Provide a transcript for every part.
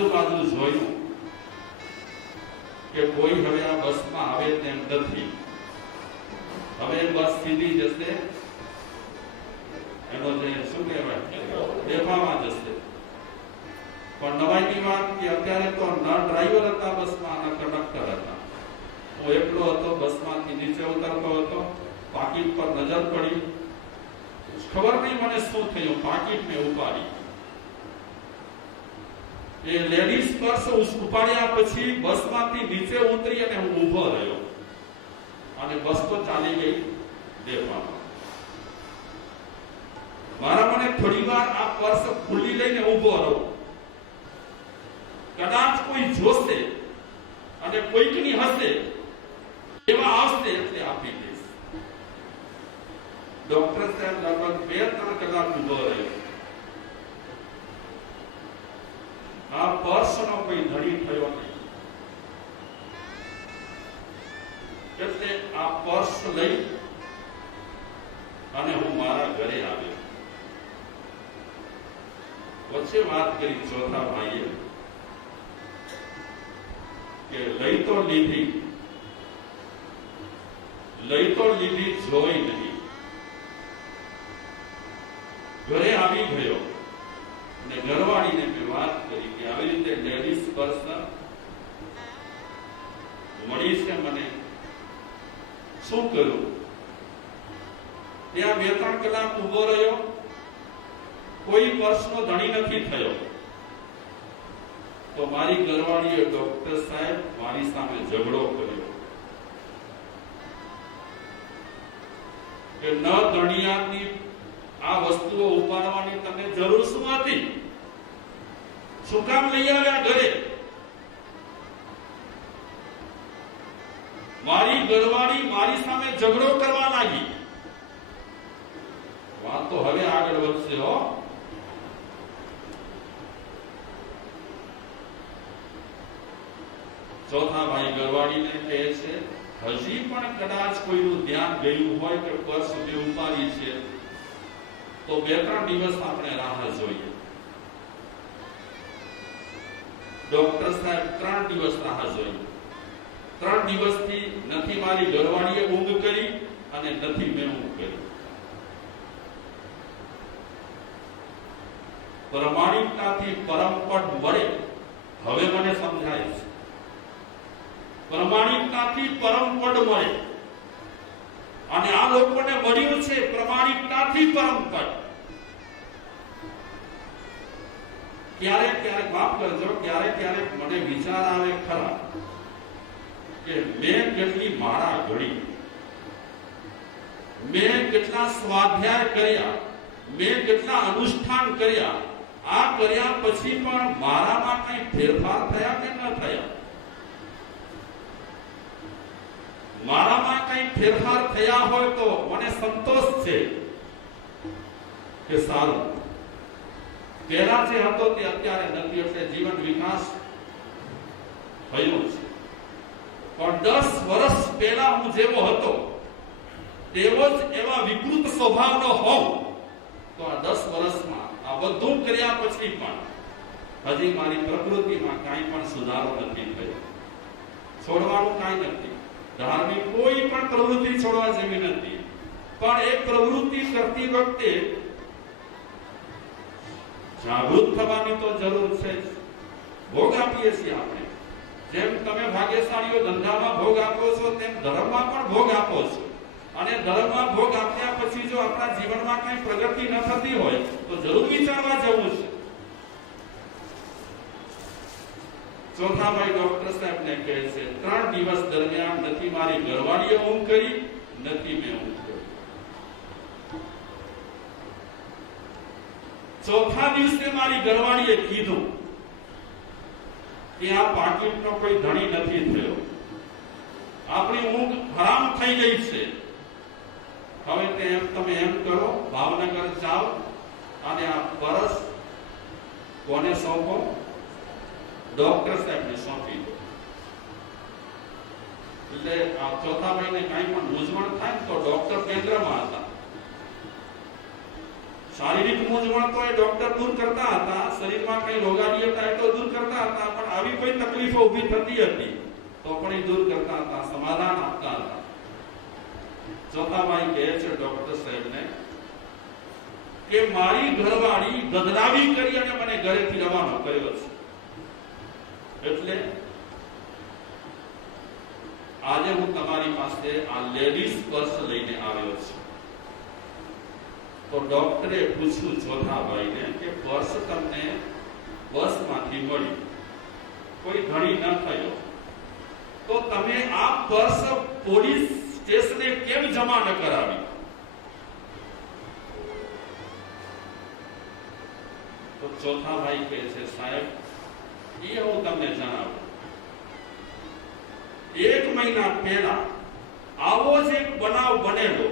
આજુબાજુ જોયું કે કોઈ હવે આ બસમાં આવે તેમ નથી. હવે બસ સીધી જશે એનો જે શું કહેવાય બેફામાં જશે. પણ નવાઈની વાત કે અત્યારે તો ન ડ્રાઈવર હતા બસમાં, ન કંડક્ટર હતા. હું એકલો હતો, બસમાંથી નીચે ઉતરતો હતો. પાકીટ પર નજર પડી. ખબર નહીં મને શું થયું, પાકીટ મેં ઉપાડી. એ લેડીઝ પર્સ ઉપાડ્યા પછી બસમાંથી નીચે ઉતરી અને હું ઊભો રહ્યો અને બસ તો ચાલી ગઈ બેફામાં. મારા મને થોડી વાર આ પર્સ ખુલ્લી લઈને ઊભો રહો. કદાચ કોઈ જોશે અને કોઈકની હશે એવા આવશે એટલે આપી દઈશ. ડોક્ટર સાહેબ લગભગ 2-3 કલાક ઊભો રહ્યો. આ પર્સનો કોઈ ધણી થયો નહીં. એટલે આ પર્સ લઈ અને હું મારા ઘરે આવ્યો. વચ્ચે વાત કરી ચોથા ભાઈએ કે લઈ તો લીધી જોઈ નહીં. ઘરે આવી ગયો અને ઘરવાળીને મેં વાત કરી કે આવી રીતે લેડીઝ પર્સ મળી છે, મને શું કરું? ત્યાં 2-3 કલાક ઉભો રહ્યો. કોઈ પર્સનો ધણી નથી થયો. તો મારી ઘરવાળીએ ડોક્ટર સાહેબ મારી સામે ઝઘડો કર્યો કે ન ધણિયાની આ વસ્તુઓ ઉપાડવાની તમને જરૂર શું હતી? શું કામ લઈ આવ્યા ઘરે? મારી ઘરવાળી મારી સામે ઝઘડો કરવા લાગી. વાત તો હવે આગળ વધશે હો. ચોથા ભાઈ ઘરવાળીને કહે છે હજી પણ કદાચ કોઈનું ધ્યાન ગયું હોય કે પર્સ સુધી ઉપાડી છે તો 2-3 દિવસ આપણે રાહ જોઈએ. ડોક્ટર સાહેબ 3 દિવસ રાહ જોઈ. 3 દિવસથી નથી મારી ઘરવાળીએ ઊંઘ કરી અને નથી મેં ઊંઘ કરી. પ્રમાણિકતાથી પરમપદ મળે હવે મને સમજાય છે. પ્રમાણિકતાથી પરમપદ મળે અને આ લોકોને મળ્યું છે પ્રમાણિકતાથી પરમપદ. ક્યારેક માફ કરજો, ક્યારેક મને વિચાર આવે ખરા કે મેં કેટલી માળા ઘડી, મેં કેટલા સ્વાધ્યાય કર્યા, મેં કેટલા અનુષ્ઠાન કર્યા. આ કર્યા પછી પણ મારામાં કઈ ફેરફાર થયા કે ન થયા? મારામાં કઈ ફેરફાર થયા હોય તો મને સંતોષ છે કે સારું. પહેલા જે હતો તે અત્યારે નથી, એટલે જીવન વિકાસ થયો છે. પણ 10 વર્ષ પહેલા હું જેવો હતો તેવો જ એવા વિકૃત સ્વભાવનો હોઉં તો આ 10 વર્ષમાં આ બધું કર્યા પછી પણ હજી મારી પ્રકૃતિમાં કાંઈ પણ સુધારો નથી થયો. છોડવાનું કાંઈ નથી. ધાર્મિક કોઈ પણ પ્રવૃત્તિ છોડવા જેવી નથી. પણ એક પ્રવૃત્તિ કરતી વખતે જાગૃત થવાની તો જરૂર છે. ભોગ આપીએ છીએ આપણે. જેમ તમે ભાગ્યશાળીઓ ધંધામાં ભોગ આપો છો તેમ ધર્મમાં પણ ભોગ આપો છો. અને ધર્મમાં ભોગ આપ્યા પછી જો આપણા જીવનમાં કઈ પ્રગતિ ન થતી હોય તો જરૂર વિચારવા જેવું છે. ચોથા ભાઈ ડોક્ટર સાહેબને કહે છે 3 દિવસ દરમિયાન નથી મારી ઘરવાળીએ ઊંઘ કરી, નથી મેં ઊંઘ કરી. ચોથા દિવસે મારી ઘરવાળીએ કીધું કે આ પાકીટનો કોઈ ધણી નથી થયો, આપણી ઊંઘ હરામ થઈ ગઈ છે. હવે તમે એમ કરો, ભાવનગર જાઓ અને આ પરસ કોને સોંપો? ડોક્ટર સાહેબને સોંપી દો. એટલે આ ચોથા ભાઈને કાંઈ પણ મૂંઝવણ થાય તો ડોક્ટર કેન્દ્રમાં હતા. શારીરિક મૂંઝવણ તો એ ડોક્ટર દૂર કરતા હતા, શરીરમાં કઈ રોગાડી હતા એ તો દૂર કરતા હતા, પણ આવી કોઈ તકલીફો ઊભી થતી હતી તો પણ એ દૂર કરતા હતા, સમાધાન આપતા હતા. ચોથાભાઈ કહે છે ડોક્ટર સાહેબને કે મારી ઘરવાળી ગધરાવી કરી અને મને ઘરેથી રવાનો કર્યો છે, એટલે આજે હું તમારી પાસે આ લેડીઝ પર્સ લઈને આવ્યો છું. તો ડોક્ટરે પૂછ્યું ચોથાભાઈને કે પર્સ તમને બસમાંથી મળી, કોઈ ધણી ન થયો, તો તમે આ પર્સ પોલીસ સ્ટેશને કેમ જમા ન કરાવી? તો ચોથાભાઈ કહે છે સાહેબ એ હું તમને જણાવું, 1 મહિના પહેલા આવો જ એક બનાવ બનેલો.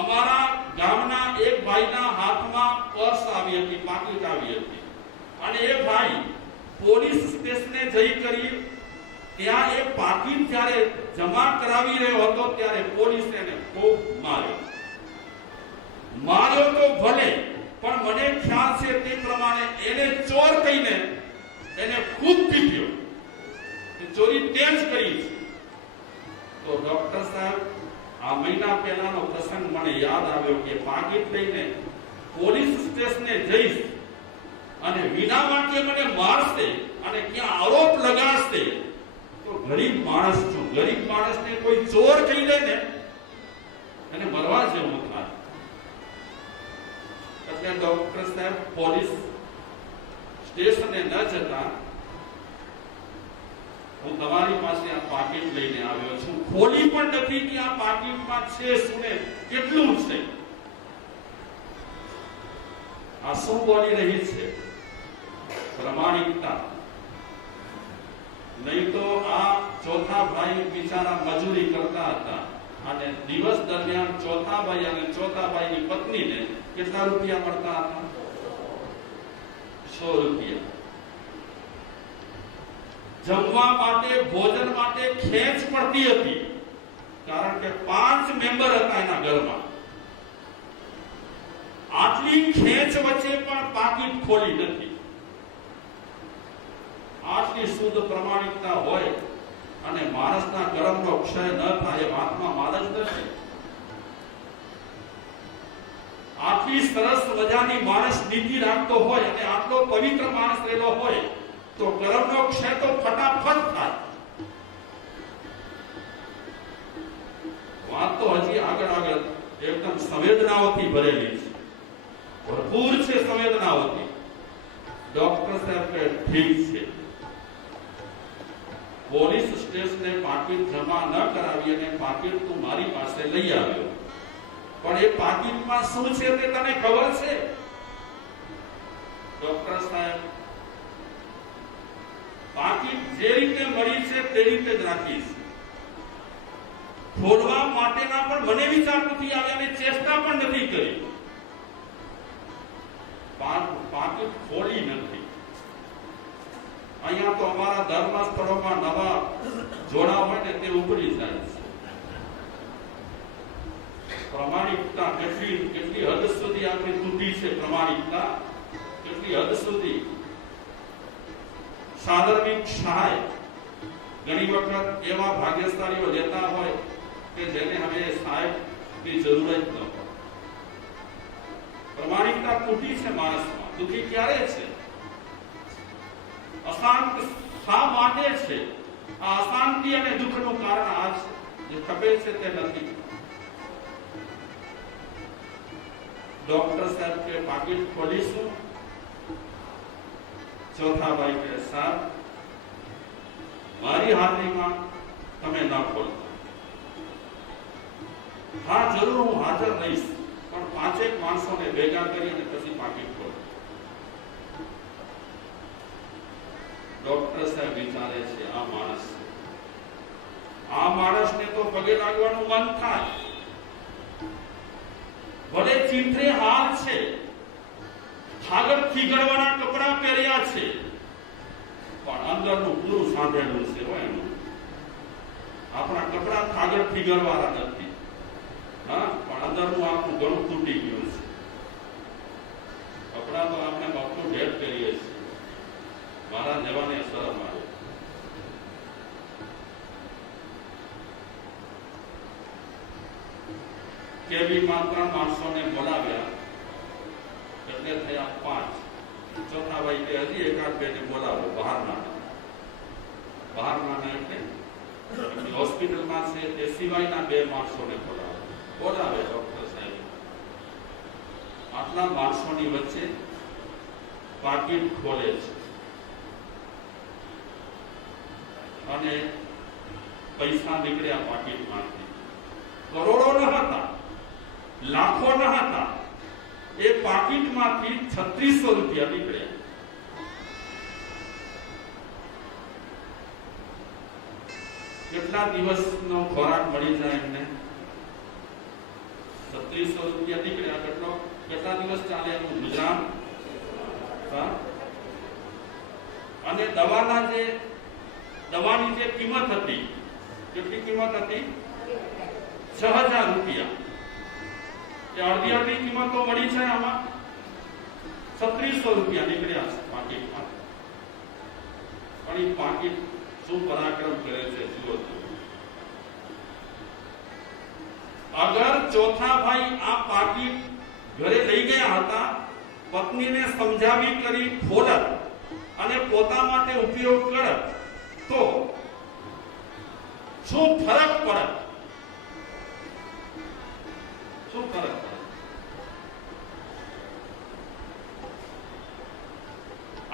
અમારા ગામના એક ભાઈના હાથમાં પર્સ આવી હતી, પાકીટ આવી હતી, અને એ ભાઈ પોલીસ સ્ટેશને જઈ કરી ત્યાં એ પાકીટ જ્યારે જમા કરાવી રહ્યો હતો ત્યારે પોલીસે એને ખૂબ માર્યો તો ભલે, પણ મને ખ્યાલ છે તે પ્રમાણે એને ચોર કહીને એને ખૂબ પીટ્યો કે ચોરી તે જ કરી છે. તો ડોક્ટર સાહેબ આ મહિના પહેલાનો પ્રસંગ મને યાદ આવ્યો કે પાકીટ લઈને પોલીસ સ્ટેશને જઈશ અને વિના માટે મને મારશે અને ક્યાં આરોપ લગાડશે તો ગરીબ માણસ છું, ગરીબ માણસને કોઈ ચોર કહી દે ને એને મરવા જેવું થાય. એટલે ડોક્ટર સાહેબ પોલીસ સ્ટેશને ન જતા હું તમારી પાસે આ પાકીટ લઈને આવ્યો છું. ખોલી પણ નથી કે આ પાકીટમાં છે શું ને કેટલું છે. આ શું બોલી રહી છે? પ્રમાણિકતા. નહીં તો આ ચોથાભાઈ બિચારા મજૂરી કરતા હતા અને દિવસ દરમિયાન ચોથાભાઈ અને ચોથાભાઈની પત્નીને કેટલા રૂપિયા મળતા હતા? 100 રૂપિયા. જમવા માટે, ભોજન માટે ખેંચ પડતી હતી, કારણ કે 5 મેમ્બર હતા એના ઘરમાં. આટલી ખેંચ વચ્ચે પણ પાકીટ ખોલી નથી. આટલી શુદ્ધ પ્રમાણિકતા હોય અને માણસના કર્મનો ક્ષય ન થાય એ વાતમાં માલ જ નથી. આટલી સરસ મજાની માણસ નીતિ રાખતો હોય અને આટલો પવિત્ર માણસ રહેલો હોય તો કર્મનો ક્ષય તો ફટાફટ થાય. વાત તો હજી આગળ એકદમ સંવેદનાઓથી ભરેલી છે, ભરપૂર છે સંવેદનાઓથી. ડોક્ટર સાહેબ કહે ઠીક છે, પોલીસ સ્ટેશને પાકીટ જમા ન કરાવી અને પાકીટ તું મારી પાસે લઈ આવ્યો, પણ એ પાકીટમાં શું છે તે તને ખબર છે? ડોક્ટર સાહેબ પાકીટ જે રીતે મળી છે તે રીતે જ રાખીશ. ખોલવા માટેના પણ મને વિચાર નથી આવ્યા અને ચેષ્ટા પણ નથી કરી. પાકીટ ખોલી નથી. અહીંયા તો અમારા ધર્મ સ્થળોમાં નવા જોડા હોય ને તે ઉભરી જાય છે. પ્રમાણિકતા કેટલી હદ સુધી આપણી તૂટી છે. પ્રમાણિકતા કેટલી હદ સુધી. સાદર્મિક સહાય ઘણી વખત એવા ભાગ્યશાળીઓ લેતા હોય કે જેને હવે સહાયની જરૂર જ ન હોય. પ્રમાણિકતા તૂટી છે માણસમાં. દુઃખી ક્યારે છે? અશાંત શા માટે છે? આ અશાંતિ અને દુઃખનું કારણ આ છે. જે ખપે છે તે નથી. ડોક્ટર સાહેબ કે પાકીટ ખોલીશું? ચોથાભાઈ કે સાહેબ મારી હાજરીમાં તમે ન ખોલતા. હા જરૂર હું હાજર રહીશ, પણ 5 માણસોને ભેગા કરી અને પછી પાકીટ ખોલો. ડોક્ટર સાહેબ વિચારે છે આ માણસને તો પગે લાગવાનું મન થાય. ભલે ચિંત્રે હાલ છે, થાગડ થીગડવાના કપડા પહેર્યા છે, પણ અંદરનું પૂરું સાંભળેલું છે. એનું આપણા કપડા થાગડ થીગડવાના નથી, હા, પણ અંદરનું આપણું ઘણું તૂટી ગયું છે. મારા જવાને શરમ આવે. કેબીમાં 3 માણસોને બોલાવ્યા એટલે થયા 5. ચોથા ભાઈ કે હજી એકાદ બે ને બોલાવો બહારના એટલે હોસ્પિટલમાં છે તે સિવાયના 2 માણસોને બોલાવે ડોક્ટર સાહેબ. આટલા માણસોની વચ્ચે પાકીટ ખોલે છે અને પૈસા નીકળ્યા પાકીટમાંથી. કરોડો ન હતા, લાખો ન હતા, એ પાકીટમાંથી 3600 રૂપિયા નીકળ્યા. કેટલા દિવસનો ખોરાક મળી જાય એમને? 3600 રૂપિયા નીકળ્યા. કેટલા દિવસ ચાલે એનું ગુજરાન? અને દવાની જે કિંમત હતી, કેટલી કિંમત હતી? 6000 રૂપિયા. એ અડધી કિંમત તો મળી છે આમાં. 3600 રૂપિયા નીકળ્યા છે પાકીટમાં. પણ એ પાકીટ શું પરાક્રમ કરે છે જુઓ. અગર ચોથા ભાઈ આ પાકીટ ઘરે લઈ ગયા હતા, પત્નીને સમજાવી કરી ખોલત અને પોતા માટે ઉપયોગ કરત તો શું ફરક પડત? શું ફરક પડે?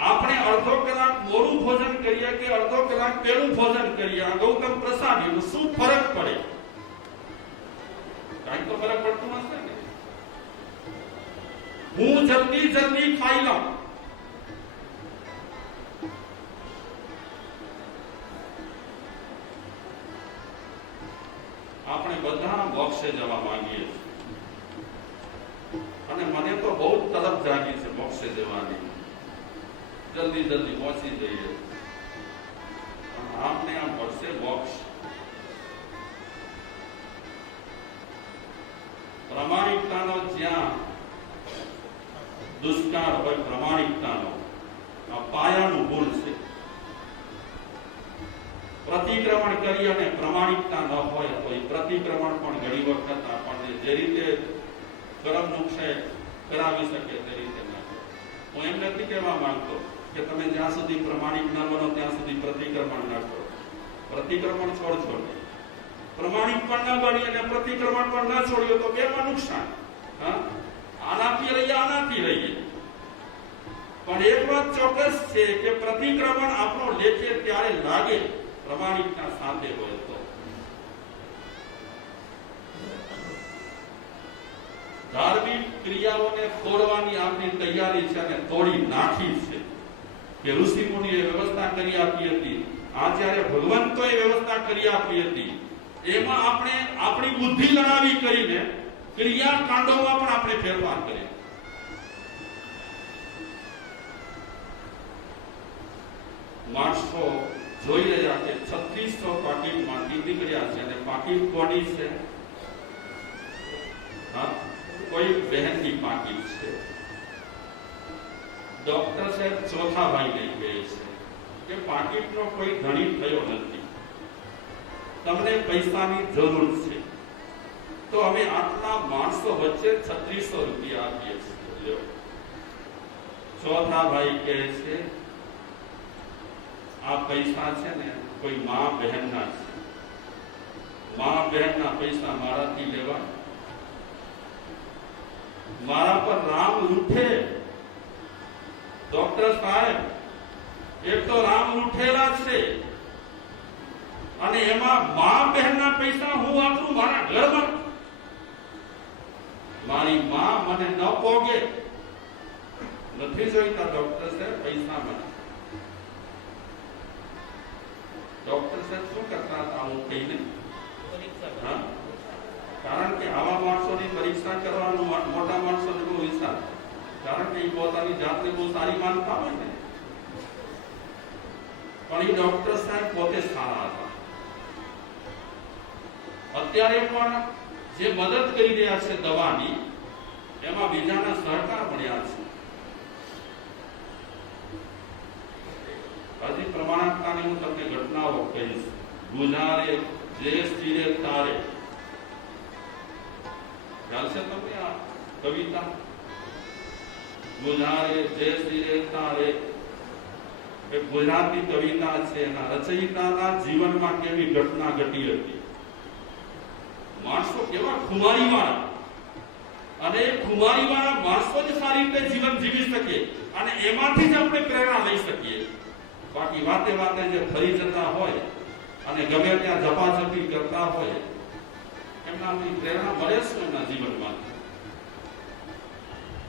આપણે અડધો કલાક મોડું ભોજન કરીએ કે અડધો કલાક પહેલું ભોજન કરીએ, આ ગૌતમ પ્રસાદીનું શું ફરક પડે? કાંઈ તો ફરક પડતું હશે ને. હું જલ્દી ખાઈ લઉં, આપણે બધા મોક્ષે જવા માંગીએ છીએ અને મને તો બહુ તરફ જાગી છે મોક્ષે જવાની. જલ્દી પહોંચી જઈએ. આપને આમ પડશે મોક્ષ. પ્રમાણિકતાનો જ્યાં દુષ્કાળ હોય, પ્રમાણિકતાનો આ પાયાનું ભૂલ છે. પ્રતિક્રમણ કરી અને પ્રમાણિકતા ન હોય તો એ પ્રતિક્રમણ પણ ઘણી વખત આપણને જે રીતે કર્મ નુકસાન કરાવી શકે તે રીતે ન કરે. હું એમ નથી કહેવા માંગતો કે તમે જ્યાં સુધી પ્રમાણિક ન બનો ત્યાં સુધી પ્રતિક્રમણ ન કરો. પ્રતિક્રમણ છોડજો. પ્રમાણિક પણ ન બની અને પ્રતિક્રમણ પણ ન છોડ્યો તો કેમાં નુકસાન? આનાથી રહીએ. પણ એક વાત ચોક્કસ છે કે પ્રતિક્રમણ આપણો લેખે ત્યારે લાગે પ્રમાણિકતા સાથે હોય તો. ધાર્મિક ક્રિયાઓને તોડવાની આપણી તૈયારી છે અને તોડી નાખી છે. કે ઋષિ મુનિએ વ્યવસ્થા કરી આપી હતી, આચાર્ય ભગવંતોએ વ્યવસ્થા કરી આપી હતી. એમાં આપણે આપણી બુદ્ધિ લડાવી કરીને ક્રિયા કાંડોમાં પણ આપણે ફેરફાર કર્યા. માણસો જોઈ રહ્યા કે 3600 પાકીટમાંથી નીકળ્યા છે અને પાકીટ કોની છે? કોઈ બહેનની પાકીટ છે. ડોક્ટર સાહેબ ચોથા ભાઈ લઈ ગયે છે કે પાકીટનો કોઈ ધણી થયો નથી, તમને પૈસાની જરૂર છે, તો અમે આટલા માણસો વચ્ચે 3600 રૂપિયા આપીએ છીએ. ચોથા ભાઈ કહે છે આ પૈસા છે ને કોઈ મા બહેનના છે. મા બહેનના પૈસા મારાથી લેવા? મારા પર રામ રૂઠે. ડોક્ટર સાહેબ, એક તો રામ રૂઠેલા છે અને એમાં મા બહેનના પૈસા હું વાપરું મારા ઘરમાં? મારી મા મને ન પોગે. નથી જોઈતા ડોક્ટર સાહેબ પૈસા મને. ડોક્ટર સાહેબ શું કરતા હતા હું કહીને? કારણ કે આવા માણસોની પરીક્ષા કરવાનું મોટા માણસોને બહુ વિચાર, કારણ કે એ પોતાની જાતને બહુ સારી માનતા હોય ને. પણ એ ડોક્ટર સાહેબ પોતે સારા હતા. અત્યારે પણ જે મદદ કરી રહ્યા છે દવાની, એમાં બીજાના સહકાર મળ્યા છે. કહીશ, ગુજારે જે શિરે તારે. ખ્યાલ છે તમને આ કવિતા? ગુજારે જે શિરે તારે એ ગુજરાતી કવિતા છે. એના રચયિતાના જીવનમાં કેવી ઘટના ઘટી હતી, માણસો કેવા ખુમારીવાળા, અને એ ખુમારીવાળા માણસો જ સારી રીતે જીવન જીવી શકે અને એમાંથી જ આપણે પ્રેરણા લઈ શકીએ. બાકી વાતે વાતે જે ફરી જતા હોય અને ગમે ત્યાં ઝપાઝપી કરતા હોય, એમનાથી પ્રેરણા મળે છે એમના જીવનમાં.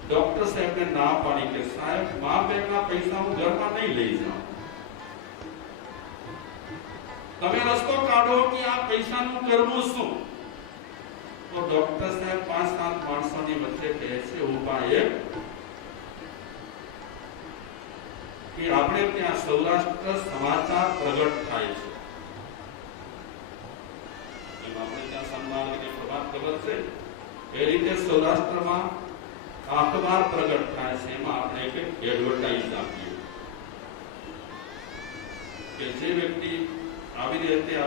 ડોક્ટર સાહેબને ના પાડી કે સાહેબ મા બેનના પૈસા હું ઘરમાં નહીં લઈ જાઉં, તમે રસ્તો કાઢો કે આ પૈસાનું કરવું શું? તો ડોક્ટર સાહેબ 5-7 માણસોની વચ્ચે કહે છે ઉપાય કે આપણે ત્યાં સૌરાષ્ટ્ર સમાચાર પ્રગટ થાય છે, આપણે ત્યાં સન્માન અને પ્રભાત ખબર છે એ રીતે સૌરાષ્ટ્રમાં અખબાર પ્રગટ થાય છે. એમાં આપણે એક એડવર્ટાઇઝ આપીએ કે જે વ્યક્તિ આવી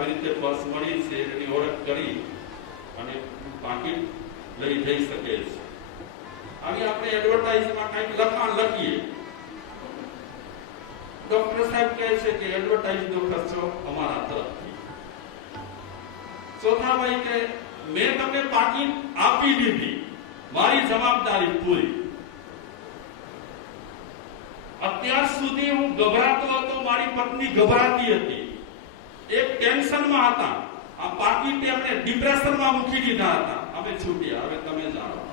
રીતે પર્સ મળી છે એની ઓળખ કરી અને પાકીટ લઈ જઈ શકે છે. આવી આપણે એડવર્ટાઇઝમાં કંઈક લખાણ લખીએ. ડોક્ટર સાહેબ કહે છે કે એડવર્ટાઇઝનો ખર્ચો અમારા તરફથી. ચોથાભાઈ કે મેં તમને પાકીટ આપી દીધી, મારી જવાબદારી પૂરી. અત્યાર સુધી હું ગભરાતો હતો, મારી પત્ની ગભરાતી હતી, એક ટેન્શનમાં હતા. આ પાકીટ એમને ડિપ્રેશનમાં મૂકી દીધા હતા. અમે છૂટ્યા, હવે તમે જાણો.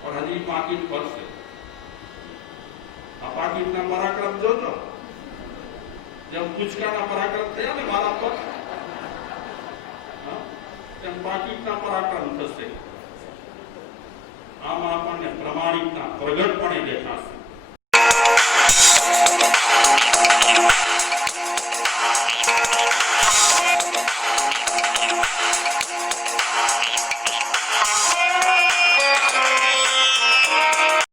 પણ હજી પાકીટ ફરશે. આ પાકીટના પરાક્રમ જોજો, જેમ પૂચકાના પરાક્રમ થયા ને મારા પર, તેમ પાકીટના પરાક્રમ થશે. આમાં આપણને પ્રમાણિકતા પ્રગટપણે દેખાશે.